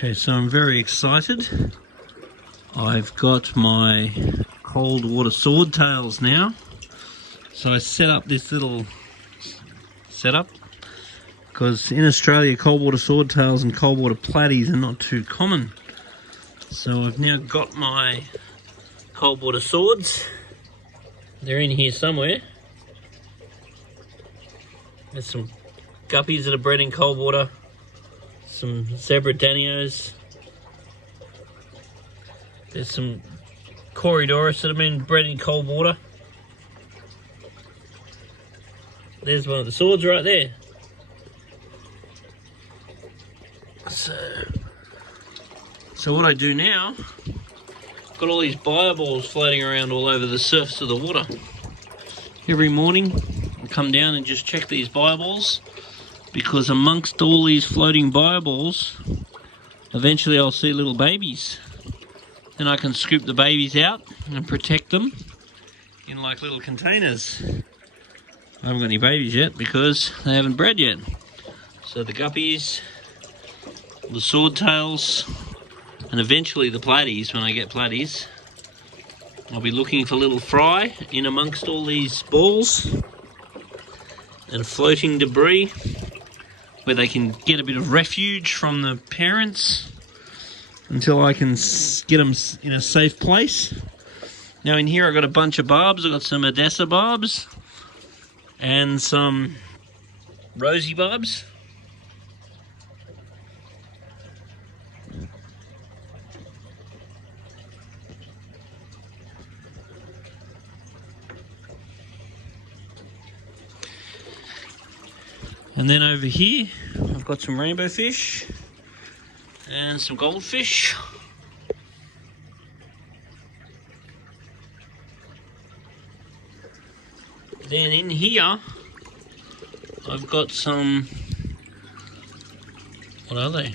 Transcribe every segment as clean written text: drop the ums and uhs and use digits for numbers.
Okay, so I'm very excited. I've got my cold water swordtails now. So I set up this little setup because in Australia cold water swordtails and cold water platies are not too common. So I've now got my cold water swords. They're in here somewhere. There's some guppies that are bred in cold water, some zebra danios. There's some Corydoras that have been bred in cold water. There's one of the swords right there. So what I do now, got all these bioballs floating around all over the surface of the water. Every morning I come down and just check these bioballs, because amongst all these floating bioballs, eventually I'll see little babies. Then I can scoop the babies out and protect them in like little containers. I haven't got any babies yet because they haven't bred yet. So the guppies, the swordtails, and eventually the platies, when I get platies, I'll be looking for little fry in amongst all these balls and floating debris where they can get a bit of refuge from the parents until I can get them in a safe place. Now in here I've got a bunch of barbs. I've got some Odessa barbs and some rosy barbs. And then over here I've got some rainbow fish and some goldfish. Then in here I've got some, what are they?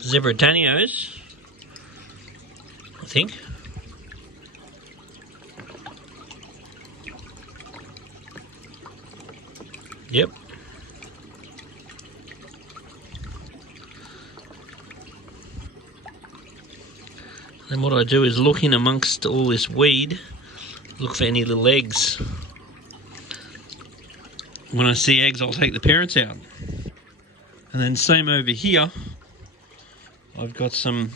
Zebra danios, I think. Yep. Then what I do is look in amongst all this weed, look for any little eggs. When I see eggs, I'll take the parents out. And then same over here, I've got some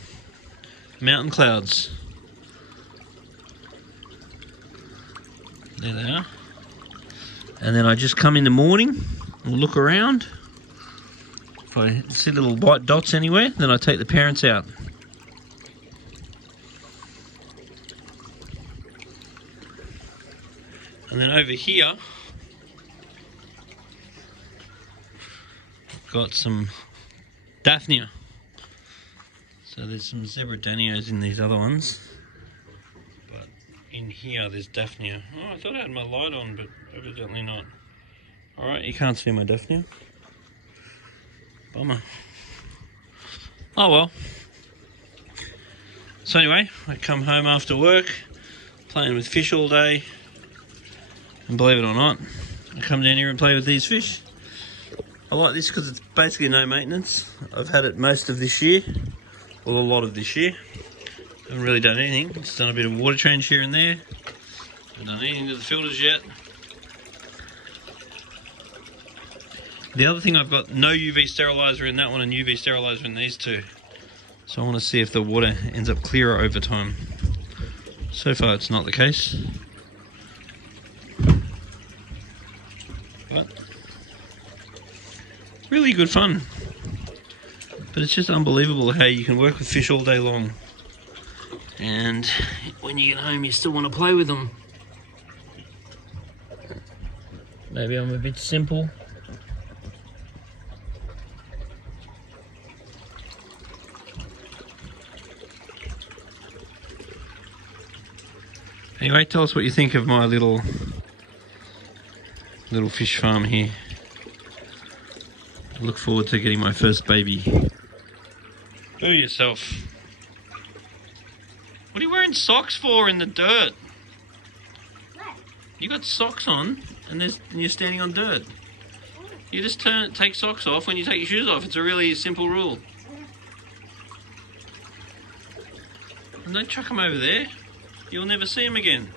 mountain clouds. There they are. And then I just come in the morning and look around. If I see little white dots anywhere, then I take the parents out. And then over here, I've got some Daphnia. So there's some zebra danios in these other ones. But in here there's Daphnia. Oh, I thought I had my light on, but evidently not. Alright, you can't see my Daphnia. Bummer. Oh well. So anyway, I come home after work, playing with fish all day. And believe it or not, I come down here and play with these fish. I like this because it's basically no maintenance. I've had it most of this year, well, a lot of this year. Haven't really done anything. Just done a bit of water change here and there. Haven't done anything to the filters yet. The other thing, I've got no UV sterilizer in that one and UV sterilizer in these two. So I want to see if the water ends up clearer over time. So far it's not the case. But really good fun. But it's just unbelievable how you can work with fish all day long. And when you get home you still want to play with them. Maybe I'm a bit simple. Anyway, tell us what you think of my little fish farm here. I look forward to getting my first baby. Do yourself. What are you wearing socks for in the dirt? What? You got socks on and you're standing on dirt. You just take socks off when you take your shoes off. It's a really simple rule. And don't chuck them over there. You'll never see them again.